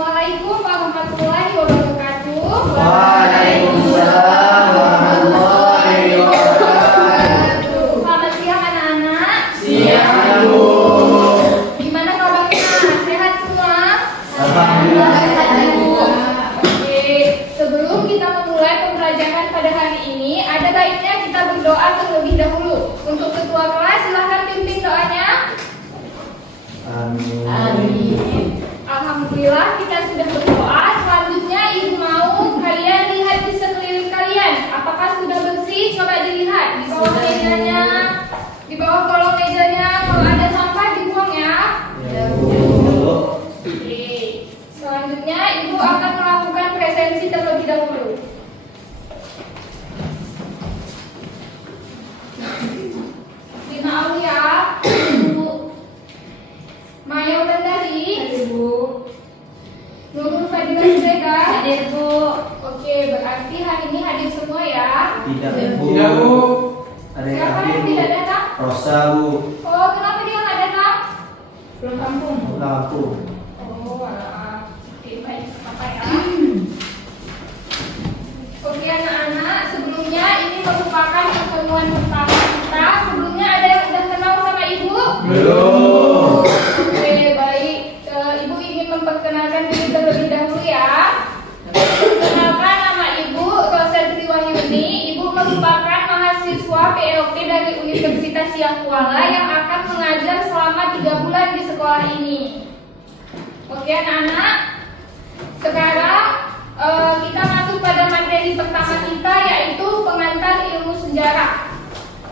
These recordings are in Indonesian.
Assalamualaikum warahmatullahi wabarakatuh. Waalaikumsalam warahmatullahi wabarakatuh. Selamat siang anak-anak. Siang, Bu. Gimana kabarnya? Sehat semua? Alhamdulillah. Oke, sebelum kita memulai pembelajaran pada hari ini, ada baiknya kita berdoa terlebih dahulu. Untuk ketua kelas, silahkan pimpin doanya. Amin. Alhamdulillah kita sudah berdoa. Selanjutnya ibu mau kalian lihat di sekeliling kalian. Apakah sudah bersih? Coba dilihat di bawah mejanya, di bawah kolong mejanya. Kalau ada sampah dibuang ya. Ya, Bu. Oke. Selanjutnya ibu akan melakukan presensi terlebih dahulu. Dina Aulia, Bu. Maya Wulandari, Bu. Nurul Fadila Sudega. Hadir, Bu. Oke, berarti hari ini hadir semua ya. Tidak, Bu. Tidak, Bu. Ada yang Siapa hadir, yang Bu. tidak datang? Rosa, Bu. Oh, kenapa dia nggak datang? Belum kampung. Lampung. Oh, alah. Oke, baik. Apa ya? Oke, anak-anak, sebelumnya ini merupakan pertemuan pertama kita. Sebelumnya ada yang udah kenal sama ibu? Belum. Oke, baik. Ibu ingin memperkenalkan diri terlebih dahulu ya. Perkenalkan, nama ibu Rosetri Wahyuni. Ibu merupakan mahasiswa PLP dari Universitas Syahkuala yang akan mengajar selama 3 bulan di sekolah ini. Oke anak-anak, sekarang kita masuk pada materi pertama kita, yaitu pengantar ilmu sejarah.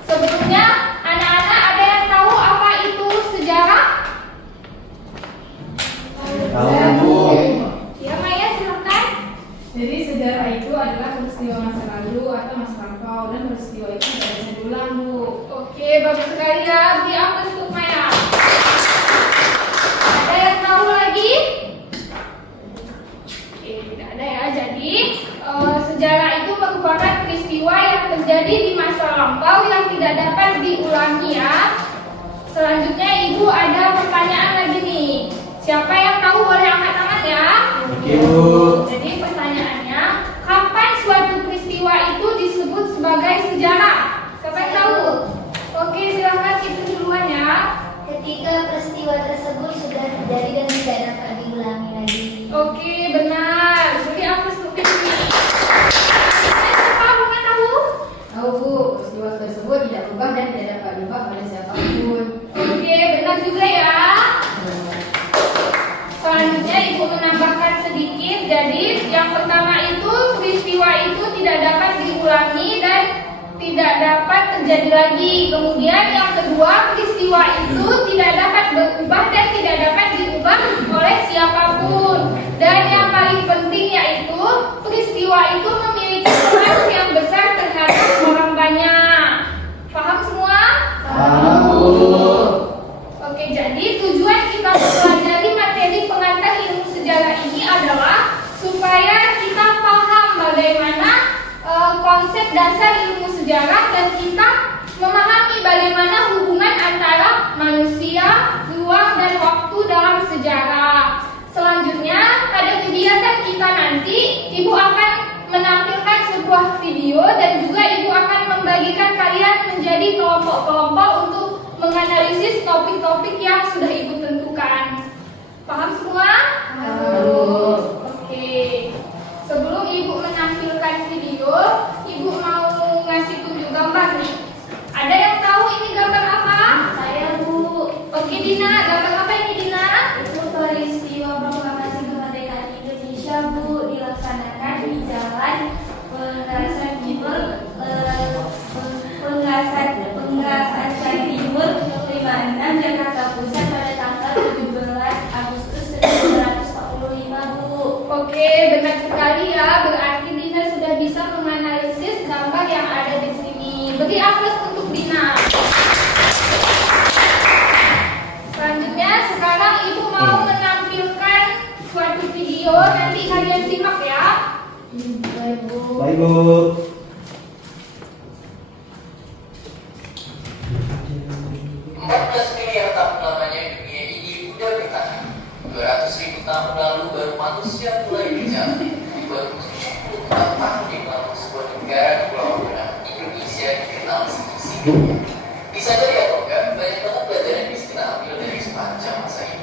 Sebelumnya, anak-anak ada yang tahu apa itu sejarah? Tahu, Bu. Ya Maya, silakan. Jadi sejarah itu adalah peristiwa masa lalu atau masa lampau, dan peristiwa itu tidak bisa diulang, Bu. Oke, bagus sekali ya. Beri aplaus untuk Maya. Ada yang tahu lagi? Oke, tidak ada ya. Jadi, sejarah itu merupakan peristiwa yang terjadi di masa lampau yang tidak dapat diulangi ya. Selanjutnya, Ibu ada pertanyaan lagi nih. Siapa yang tahu boleh angkat tangan ya? Oke, Bu. Jadi pertanyaannya, kapan suatu peristiwa itu disebut sebagai sejarah? Siapa yang tahu? Oke, silakan itu duluan ya. Ketika peristiwa tersebut sudah terjadi dan tidak dapat diulangi lagi. Oke, benar. Beri aplaus untuk ini. Siapa yang tahu? Tahu, Bu, peristiwa tersebut tidak berubah dan tidak dapat diubah oleh siapapun. Oke, benar juga ya. Selanjutnya Ibu menambahkan sedikit. Jadi yang pertama itu peristiwa itu tidak dapat diulangi dan tidak dapat terjadi lagi. Kemudian yang kedua, peristiwa itu tidak dapat berubah dan tidak dapat diubah oleh siapapun. Dan yang paling penting yaitu peristiwa itu memiliki pengaruh yang besar terhadap orang banyak. Paham semua? Paham, Bu. Oke, jadi tujuan kita mempelajari materi pengantar ilmu sejarah ini adalah supaya kita paham bagaimana konsep dasar ilmu sejarah dan kita memahami bagaimana hubungan antara manusia, ruang, dan waktu dalam sejarah. Selanjutnya, pada kegiatan kita nanti, Ibu akan menampilkan sebuah video dan juga Ibu akan membagikan kalian menjadi kelompok-kelompok untuk menganalisis topik-topik yang sudah Ibu tentukan. Paham semua? Oke. Sebelum Ibu menampilkan video, Ibu mau ngasih tunjuk gambar nih. Ada yang tahu ini gambar apa? Saya, Bu. Oke Dina, gambar apa ini Dina? Itu peristiwa proklamasi kemerdekaan Indonesia, Bu, dilaksanakan di Jalan Pengasan Timur, Pengasan Timur 56 Jakarta Pusat pada tanggal 17 Agustus 1945, Bu. Oke, benar sekali ya. Berarti Dina sudah bisa menganalisis gambar yang ada di sini. Beri aplaus untuk Dina. Selanjutnya, sekarang Ibu mau menampilkan suatu video. Nanti kalian simak ya. Baik, Bu. Baik, Bu. Miliar tahun lamanya dunia ini udah bertahan. 200.000 tahun lalu baru manusia mulai berjalan. Baru 70 tahun di dalam sebuah negara di Pulau Benang, Indonesia dikenal sisi-sisinya. Bisa jadi atau enggak, banyak banget pelajaran yang bisa kita ambil dari sepanjang masa ini.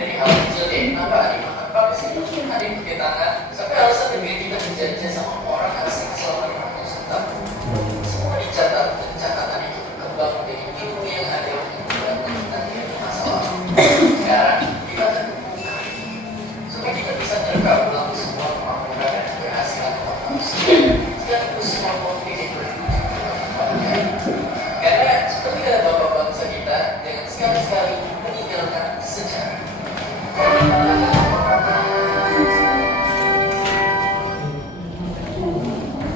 Dari hal kecil kayak kenapa ada makan pakai sini, ada yang pakai tangan, sampai alasan kedua kita berjanji sama orang asing selama 500 tahun. Semua dicatat dan catatan itu berkembang menjadi ilmu yang ada untuk membantu kita di masa lalu. Sekarang kita akan membuka ini supaya kita bisa merekam ulang semua kemampuan dan keberhasilan manusia sekaligus semua konflik yang karena seperti kata bapak bangsa kita, jangan sekali-sekali meninggalkan sejarah.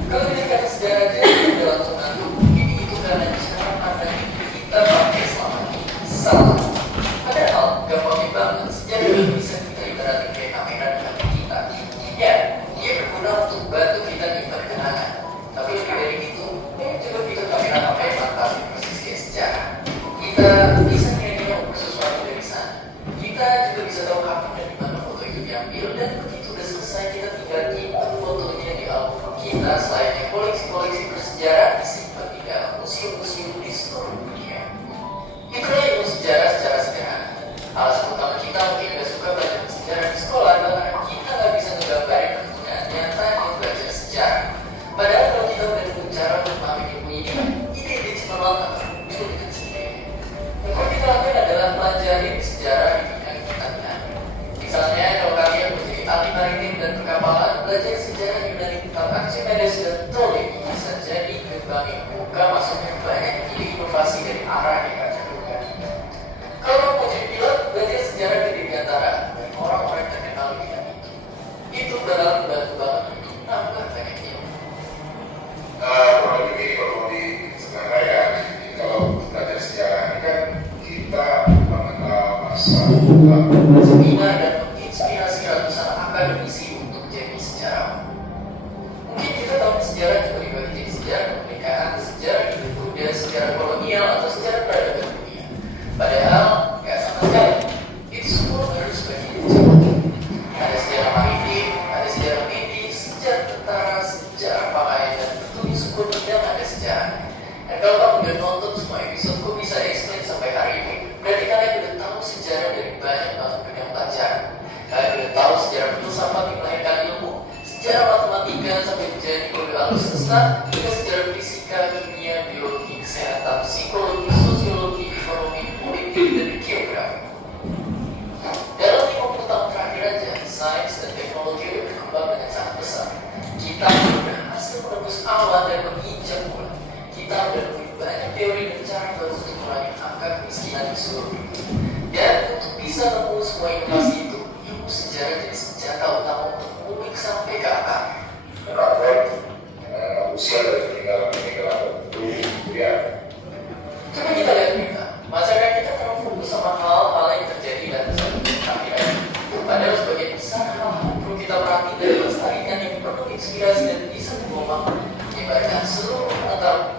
Kalau dikatakan sejarah aja udah langsung ngantuk, ini itu karena cara pandang kita pakai selama ini salah. Padahal gampangnya banget, sejarah ini bisa kita ibaratkan kayak kamera di HP kita. Ya, dia berguna untuk bantu kita nyimpan kenangan. Tapi lebih dari itu, juga fitur kamera HP mantap persis kayak sejarah. Kita bisa ngirim sesuatu dari sana. Kita juga bisa tahu kapan dan di mana foto itu diambil, dan begitu udah selesai kita tinggal nyimpan fotonya di album kita. Selainnya koleksi-koleksi bersejarah disimpan di dalam museum-museum di seluruh dunia. Itulah ilmu sejarah secara sederhana. Alasan utama kita mungkin gak suka belajar sejarah di sekolah adalah karena kita gak bisa menggambarin penggunaan nyata yang belajar sejarah. Padahal kalau kita udah nemu cara untuk memahami ilmu ini, ide-ide cemerlang akan muncul dengan sendiri. Yang perlu kita lakukan adalah pelajari sejarah di bidang kita kenali. Misalnya kalau kalian menjadi ahli maritim dan perkapalan, belajar sejarah Yunani tentang Archimedes dan Ptolemy bisa jadi gerbang yang membuka masuknya banyak ide inovasi dari arah yang gak terduga. Kalau kamu mau jadi pilot, belajar sejarah di Dirgantara dan orang-orang yang terkenal di bidang itu. Itu bakal membantu banget untuk menambah banyak ilmu. Kurang lebih begini kalau di sebenarnya ya, kalau belajar sejarah ini kan kita mengenal masa lalu. Seminar dan menginspirasi ratusan akademisi untuk jadi sejarawan. Mungkin kita tahu sejarah juga dibagi jadi sejarah kemerdekaan, sejarah hidup muda, sejarah kolonial, atau sejarah peradaban dunia. Padahal nggak sama sekali. Itu semua harus bagi cabang. Ada sejarah maritim, ada sejarah medis, sejarah tentara, sejarah pakaian, dan tentu di suku bidang ada sejarah. Dan kalau kamu udah nonton semua episode, kok bisa explain sampai hari ini? Berarti kalian udah tahu sejarah dari banyak banget bidang pelajaran. Kalian udah tahu sejarah filsafat yang melahirkan ilmu, sejarah matematika sampai menjadi kode alus semesta, hingga sejarah fisika, kimia, biologi, kesehatan, psikologi, sosiologi, ekonomi, politik, dan geografi. Dalam 50 tahun terakhir aja, sains dan teknologi udah berkembang dengan sangat pesat. Kita udah berhasil menembus awan dan menginjak bulan. Kita udah punya banyak teori dan cara baru untuk mengurangi angka kemiskinan di seluruh dunia. Dan untuk bisa nemu semua inovasi itu, ilmu sejarah jadi senjata utama untuk mengulik sampai ke akar. Rapor usia dari peninggalan itu ya. Coba kita lihat kita, masyarakat kita terlalu fokus sama hal-hal yang terjadi dan bisa diperhatikan. Padahal sebagian besar hal-hal yang perlu kita perhatikan dan melestarikan yang perlu inspirasi dan bisa membawa menyebarkan seluruh pengetahuan.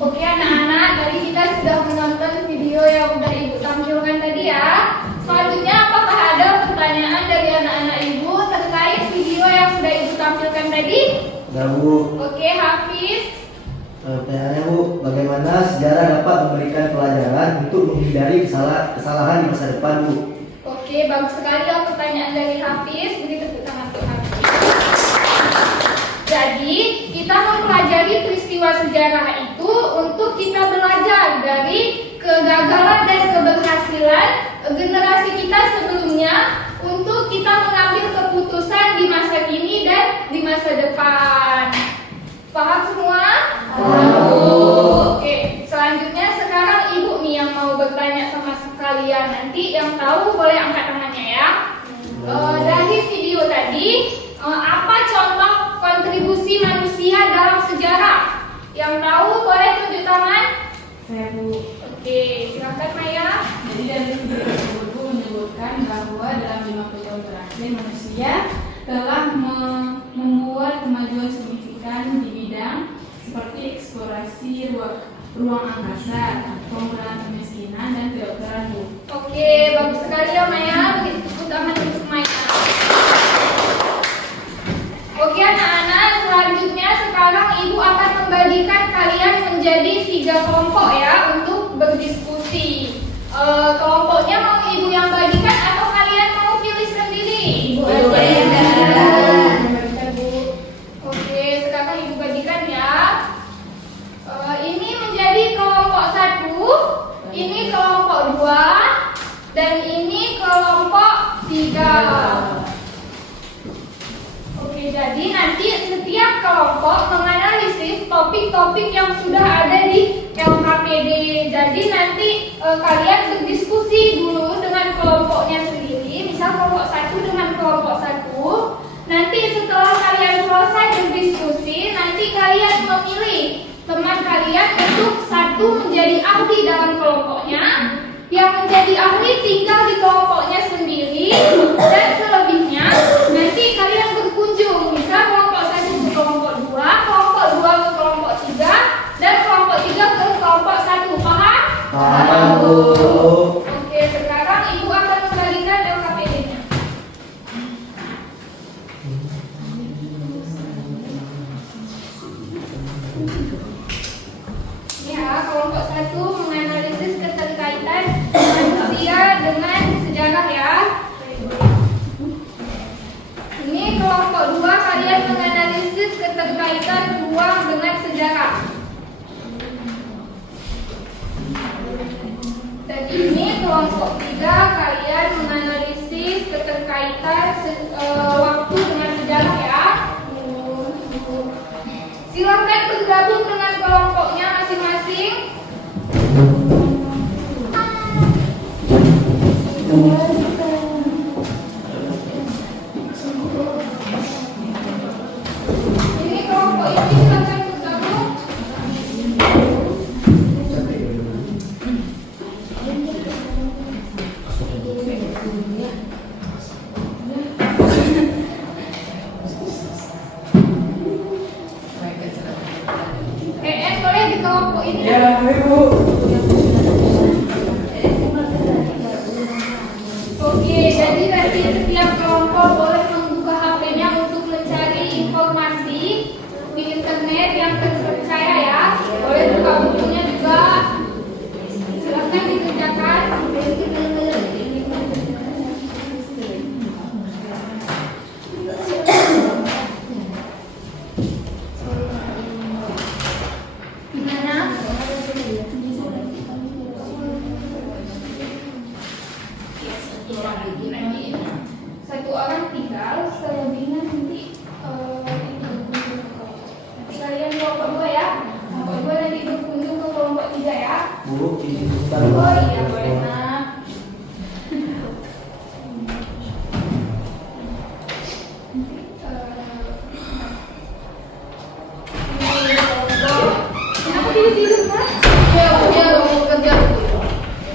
Oke anak-anak, tadi kita sudah menonton video yang udah ibu tampilkan tadi ya. Selanjutnya apakah ada pertanyaan dari anak-anak ibu terkait video yang sudah ibu tampilkan tadi? Ada Bu. Oke, Hafiz. Pertanyaannya Bu, bagaimana sejarah dapat memberikan pelajaran untuk menghindari kesalahan di masa depan Bu? Oke, bagus sekali ya pertanyaan dari Hafiz. Beri tepuk tangan untuk Hafiz. Jadi, kita mempelajari peristiwa sejarah itu untuk kita belajar dari kegagalan dan keberhasilan generasi kita sebelumnya untuk kita mengambil keputusan di masa kini dan di masa depan. Paham semua? Oke, selanjutnya sekarang ibu nih yang mau bertanya sama sekalian. Nanti yang tahu boleh angkat tangannya ya. Dari video tadi, apa contoh kontribusi manusia dalam sejarah? Yang tahu boleh tunjuk tangan. Saya Bu. Oke, silakan Maya. Jadi dari video tersebut Bu menyebutkan bahwa dalam 50 tahun terakhir manusia telah membuat kemajuan signifikan di bidang seperti eksplorasi ruang angkasa, pengurangan kemiskinan, dan kedokteran Bu. Oke, bagus sekali ya Maya. Begitu tepuk tangan untuk Maya. Oke anak-anak, selanjutnya sekarang Ibu akan membagikan kalian menjadi 3 kelompok ya untuk berdiskusi. Kelompoknya mau Ibu yang bagikan atau kalian mau pilih sendiri? Ibu aja yang Bagikan Bu. Oke, sekarang Ibu bagikan ya. Ini menjadi kelompok 1, ini kelompok 2, dan ini kelompok 3. Oke, jadi nanti setiap kelompok menganalisis topik-topik yang sudah ada di LKPD. Jadi nanti kalian berdiskusi dulu dengan kelompoknya sendiri. Misal kelompok 1 dengan kelompok 1. Nanti setelah kalian selesai berdiskusi, nanti kalian memilih teman kalian untuk satu menjadi ahli dalam kelompoknya. Yang menjadi ahli tinggal di kelompoknya sendiri, dan selebihnya nanti kalian berkunjung. Misal kelompok 1 ke kelompok 2, kelompok 2 ke kelompok 3, dan kelompok 3 ke kelompok 1. Paham? Paham Bu. Oke, sekarang Ibu akan kembalikan LKPD-nya. Ya, kelompok 1 menganalisis keterkaitan manusia dengan sejarah ya. Ini kelompok 2 kalian menganalisis keterkaitan ruang dengan sejarah. Dan ini kelompok 3 kalian menganalisis keterkaitan waktu dengan sejarah ya. Silakan bergabung dengan kelompoknya masing-masing. Ini kelompok ini silakan bergabung. Boleh di kelompok ini ya? Bu. Oke, jadi nanti setiap kelompok boleh membuka HP-nya untuk mencari informasi di internet yang terpercaya ya. Boleh buka bukunya juga. Silakan dikerjakan. Gimana? Satu orang tinggal, selebihnya nanti kalian kelompok 2 ya. Kelompok 2 nanti berkunjung ke kelompok 3 ya. Bu, ini Oh iya, boleh nak. Kenapa tidur-tidur kan? Dia mau kerja Bu.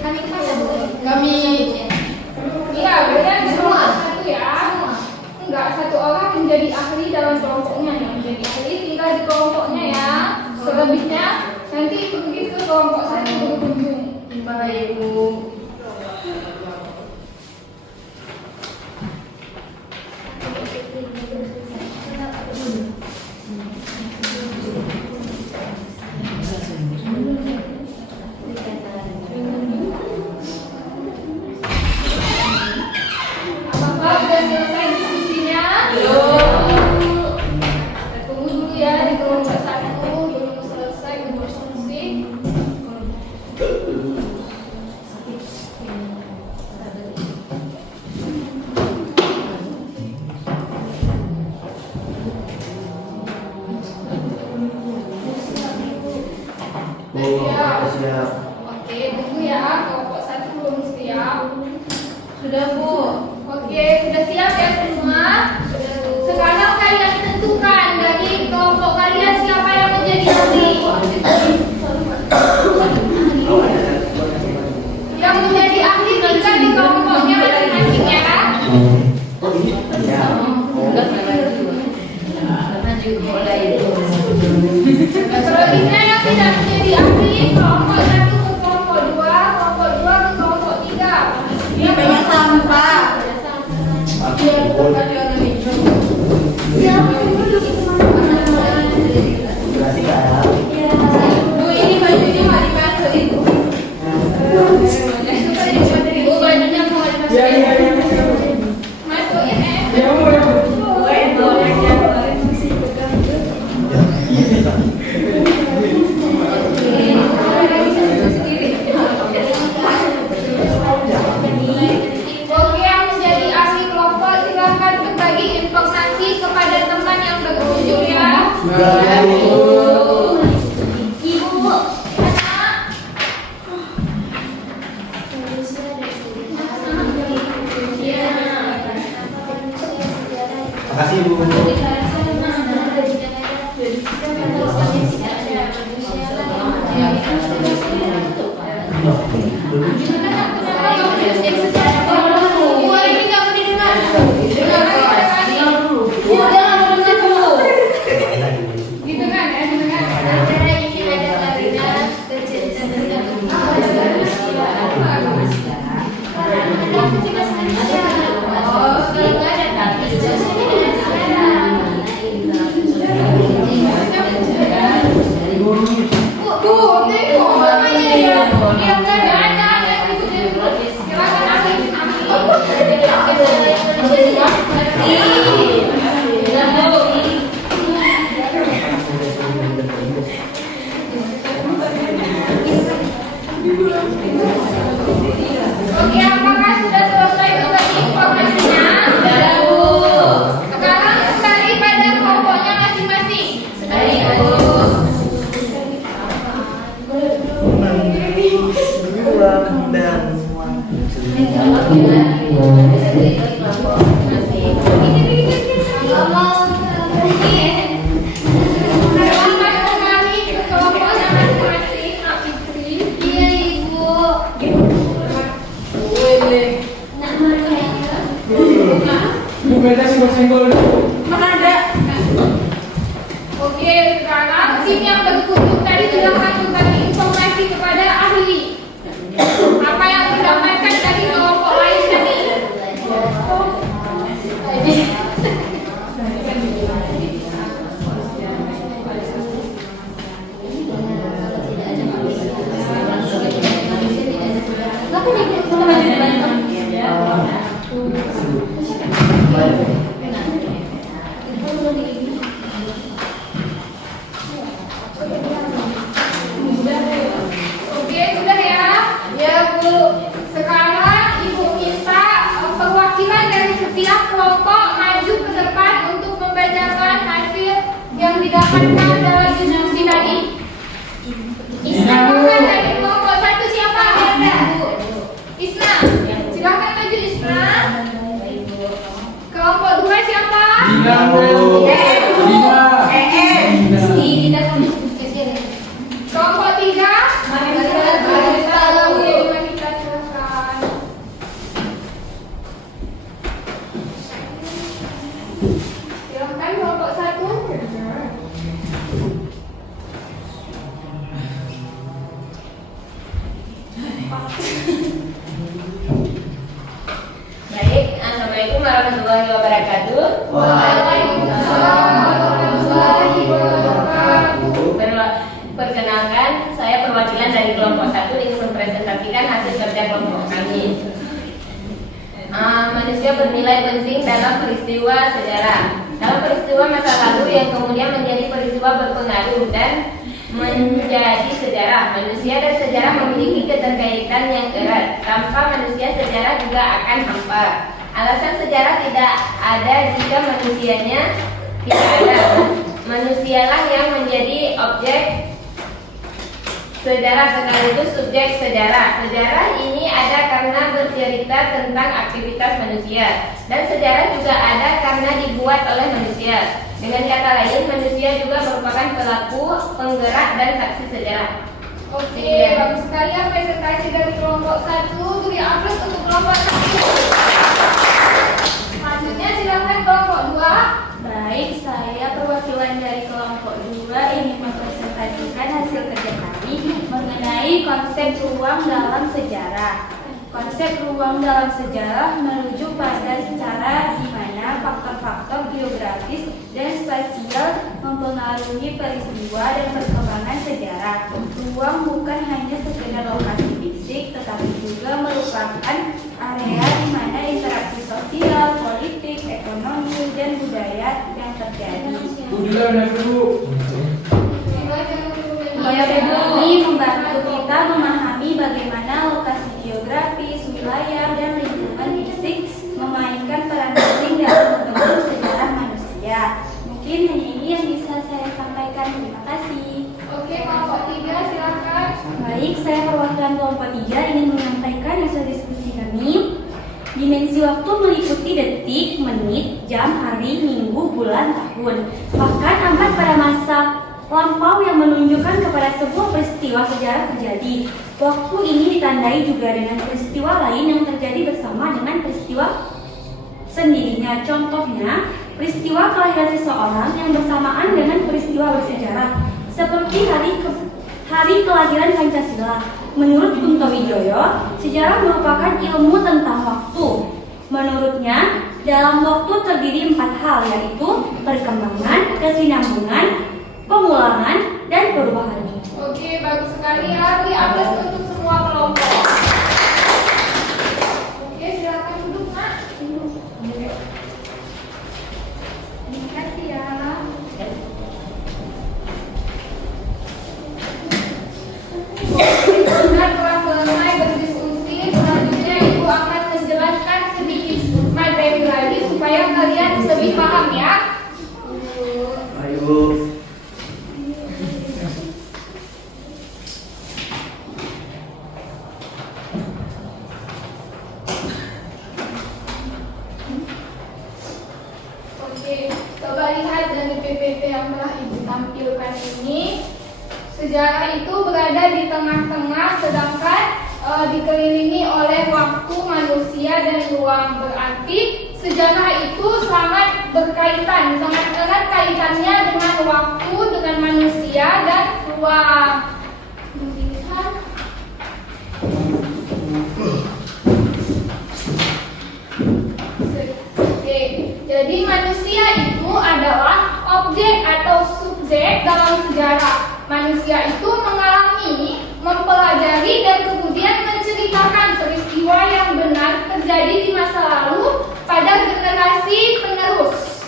Kami kan Kami iya, benar semua satu ya. Enggak, satu orang menjadi ahli dalam kelompoknya yang menjadi ahli tinggal di kelompoknya ya. Selebihnya nanti pergi ke kelompok 1 berkunjung. baik Bu. Apakah sudah selesai diskusinya? Kita tunggu dulu ya di kelompok 1 belum selesai berdiskusi. Bu, siap. Oke, tunggu ya. Kelompok 1 belum siap. Sudah Bu. Oke, sudah siap ya semua? Sekarang kalian tentukan dari kelompok kalian siapa yang menjadi ahli. tidak menjadi ahli. Kelompok 1 ke kelompok 2, kelompok 2 ke kelompok 3. Ini banyak sampah. Biar bukan di warna hijau. Berarti nggak ada. Bu, ini bajunya mau dipasukin. Bu, bajunya mau dimasukin. Masukin Oke, yang menjadi ahli kelompok silahkan berbagi informasi kepada teman yang berkunjung ya. Ibu, anak. Makasih Bu. Bu, hari ini nggak mau didengar. Gitu kan ya, gitu kan. Bu, tengok namanya ya. Dia nggak ada yang ikutin terus. Silakan ahli. Oke, apakah sudah selesai berbagi informasinya? Sekarang kembali pada kelompoknya masing-masing. Selamat kembali ke kelompoknya masing-masing. Iya ibu. Oke, sekarang tim yang berkunjung tadi silahkan berbagi informasi kepada ahli. Apa yang didapatkan dari kelompok lain tadi? Oke, sudah ya? Ya, Bu. Sekarang Ibu minta perwakilan dari setiap kelompok maju ke depan untuk membacakan hasil yang didapatkan dalam diskusi tadi. Isna, dari kelompok 1 siapa? Ada. Isna, silakan maju Isna. Kelompok 2 siapa? Kelompok 3? Mari kita silakan. Silakan kelompok 1. Baik, assalamualaikum warahmatullahi wabarakatuh. Waalaikumsalam warahmatullahi wabarakatuh. Perkenalkan, saya perwakilan dari kelompok 1 ingin mempresentasikan hasil kerja kelompok kami. Manusia bernilai penting dalam peristiwa sejarah. Dalam peristiwa masa lalu yang kemudian menjadi peristiwa berpengaruh dan menjadi sejarah. Manusia dan sejarah memiliki keterkaitan yang erat. Tanpa manusia, sejarah juga akan hampa. Alasan sejarah tidak ada jika manusianya tidak ada. Manusialah yang menjadi objek sejarah sekaligus subjek sejarah. Sejarah ini ada karena bercerita tentang aktivitas manusia, dan sejarah juga ada karena dibuat oleh manusia. Dengan kata lain, manusia juga merupakan pelaku, penggerak, dan saksi sejarah. Oke, bagus sekali ya presentasi dari kelompok 1. Beri aplaus untuk kelompok 1. Selanjutnya silakan kelompok 2. Baik, saya perwakilan dari kelompok 2 ingin mempresentasikan hasil kerja mengenai konsep ruang dalam sejarah. Konsep ruang dalam sejarah merujuk pada cara di mana faktor-faktor geografis dan spasial mempengaruhi peristiwa dan perkembangan sejarah. Ruang bukan hanya sekedar lokasi fisik, tetapi juga merupakan area di mana interaksi sosial, politik, ekonomi, dan budaya yang terjadi. Konsep ini membantu kita memahami bagaimana lokasi geografis, wilayah, dan lingkungan fisik memainkan peran penting dalam membentuk sejarah manusia. Mungkin hanya ini yang bisa saya sampaikan. Terima kasih. Oke, kelompok 3 silakan. Baik, saya perwakilan kelompok 3 ingin menyampaikan hasil diskusi kami. Dimensi waktu meliputi detik, menit, jam, hari, minggu, bulan, tahun. Bahkan amat pada masa lampau yang menunjukkan kepada sebuah peristiwa sejarah terjadi. Waktu ini ditandai juga dengan peristiwa lain yang terjadi bersama dengan peristiwa sendirinya. Contohnya, peristiwa kelahiran seseorang yang bersamaan dengan peristiwa bersejarah, seperti hari kelahiran Pancasila. Menurut Kunto Wijoyo, sejarah merupakan ilmu tentang waktu. Menurutnya, dalam waktu terdiri 4 hal, yaitu perkembangan, kesinambungan, pengulangan, dan perubahan. Oke, bagus sekali ya. Beri aplaus untuk semua kelompok. Oke, silakan duduk, Nak. Terima kasih ya. Benar telah selesai berdiskusi. Selanjutnya Ibu akan menjelaskan sedikit materi lagi supaya kalian lebih paham ya. Ayo. Oke, coba lihat dari PPT yang telah Ibu tampilkan ini. Sejarah itu berada di tengah-tengah, sedangkan dikelilingi oleh waktu, manusia, dan ruang. Berarti sejarah itu sangat berkaitan, sangat erat kaitannya dengan waktu, dengan manusia, dan ruang. Melihat. Oke, jadi manusia itu adalah objek atau subjek dalam sejarah. Manusia itu mengalami, mempelajari, dan kemudian menceritakan peristiwa yang benar terjadi di masa lalu pada generasi penerus.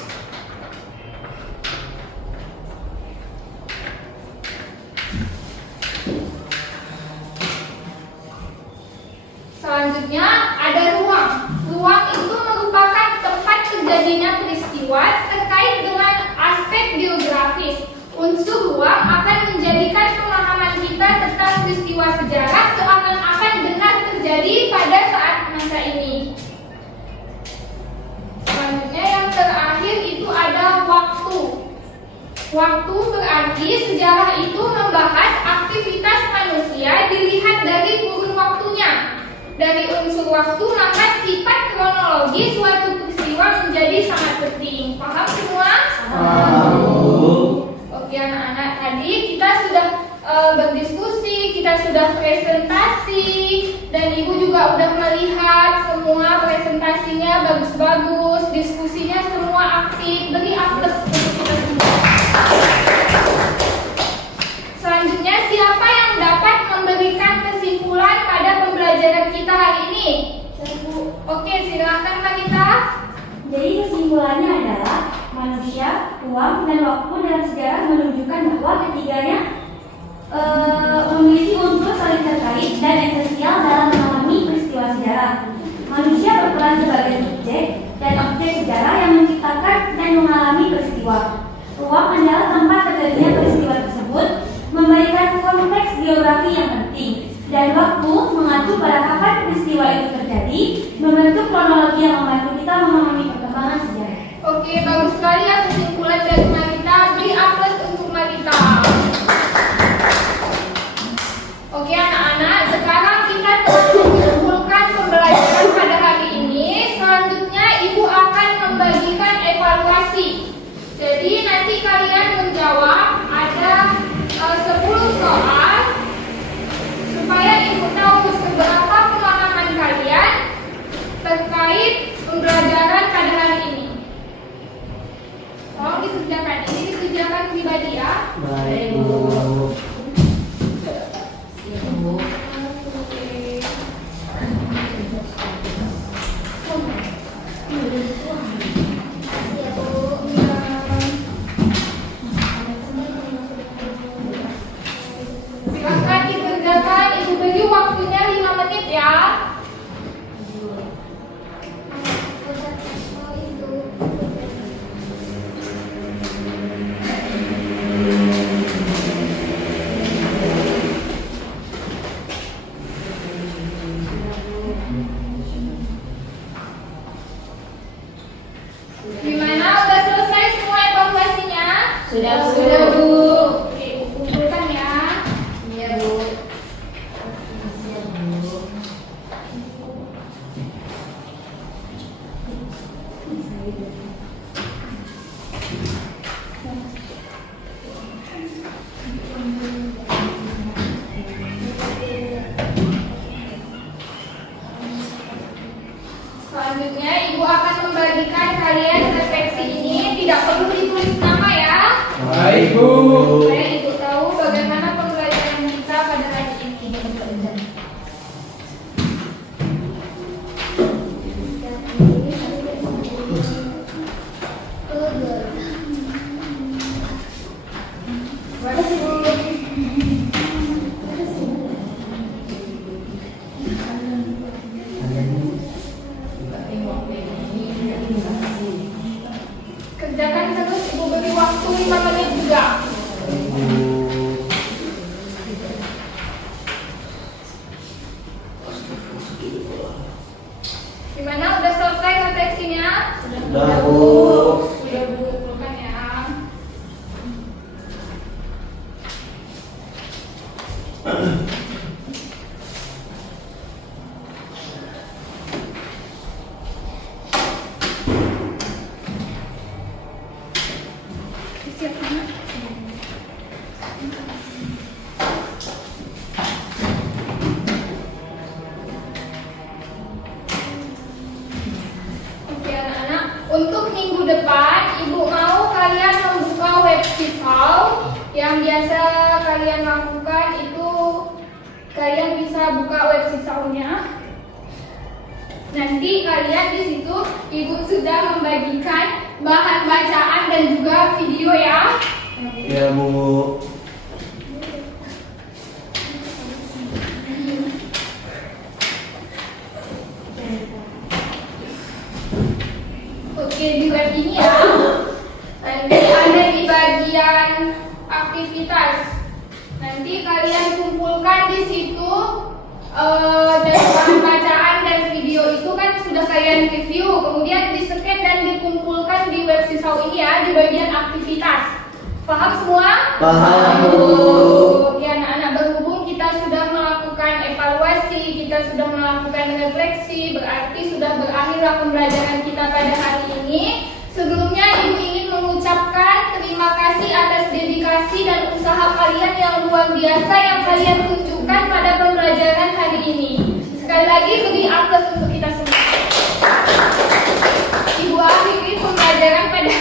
Selanjutnya ada ruang. Ruang itu merupakan tempat terjadinya peristiwa terkait dengan aspek geografis. Unsur ruang akan menjadikan pemahaman kita tentang peristiwa sejarah seakan-akan benar terjadi pada saat masa ini. Selanjutnya yang terakhir itu ada waktu. Waktu berarti sejarah itu membahas aktivitas manusia dilihat dari kurun waktunya. Dari unsur waktu maka sifat kronologi suatu peristiwa menjadi sangat penting. Paham semua? Oke anak-anak, tadi kita sudah berdiskusi, kita sudah presentasi, dan Ibu juga udah melihat semua presentasinya bagus-bagus, diskusinya semua aktif. Beri aplaus untuk kita semua. Selanjutnya, siapa yang dapat memberikan kesimpulan pada pembelajaran kita hari ini? Oke, silakan Kak Gita. Jadi kesimpulannya adalah manusia, ruang, dan waktu dalam sejarah menunjukkan bahwa ketiganya memiliki unsur saling terkait dan esensial dalam memahami peristiwa sejarah. Manusia berperan sebagai subjek dan objek sejarah yang menciptakan dan mengalami peristiwa. Ruang adalah tempat terjadinya peristiwa tersebut, memberikan konteks geografi yang penting, dan waktu mengacu pada kapan peristiwa itu terjadi, membentuk kronologi yang membantu kita memahami perkembangan sejarah. Oke, bagus sekali ya kesimpulan dari Marita. Beri aplaus untuk Marita. Oke anak-anak, sekarang kita telah menyimpulkan pembelajaran pada hari ini. Selanjutnya Ibu akan membagikan evaluasi. Jadi nanti kalian menjawab ada 10 soal. Selanjutnya, Ibu akan membagikan kalian refleksi ini. Tidak perlu ditulis nama ya. Baik, Bu. Supaya Ibu tahu bagaimana pembelajaran kita pada hari ini. Kerjakan terus, Ibu beri waktu 5 menit juga. Gimana, udah selesai refleksinya? Sudah, Bu. Sudah, Bu, bukan ya. Siap, Nak? Oke anak-anak, untuk minggu depan Ibu mau kalian membuka web sisal. Yang biasa kalian lakukan itu kalian bisa buka web sisalnya. Nanti kalian di situ Ibu sudah membagikan bahan bacaan dan juga video ya. Ya, Bu. Oke, di web ini ya. Nanti ada di bagian aktivitas. Nanti kalian kumpulkan di situ dan bahan bacaan dan video itu kan sudah kalian review, kemudian di-scan dan dikumpulkan di web sisal ini ya, di bagian aktivitas. Paham semua? Paham, Bu. Oke anak-anak, berhubung kita sudah melakukan evaluasi, kita sudah melakukan refleksi, berarti sudah berakhirlah pembelajaran kita pada hari ini. Sebelumnya Ibu ingin mengucapkan terima kasih atas dedikasi dan usaha kalian yang luar biasa yang kalian tunjukkan pada pembelajaran hari ini. Sekali lagi beri aplaus untuk kita semua. Ibu akhiri pembelajaran pada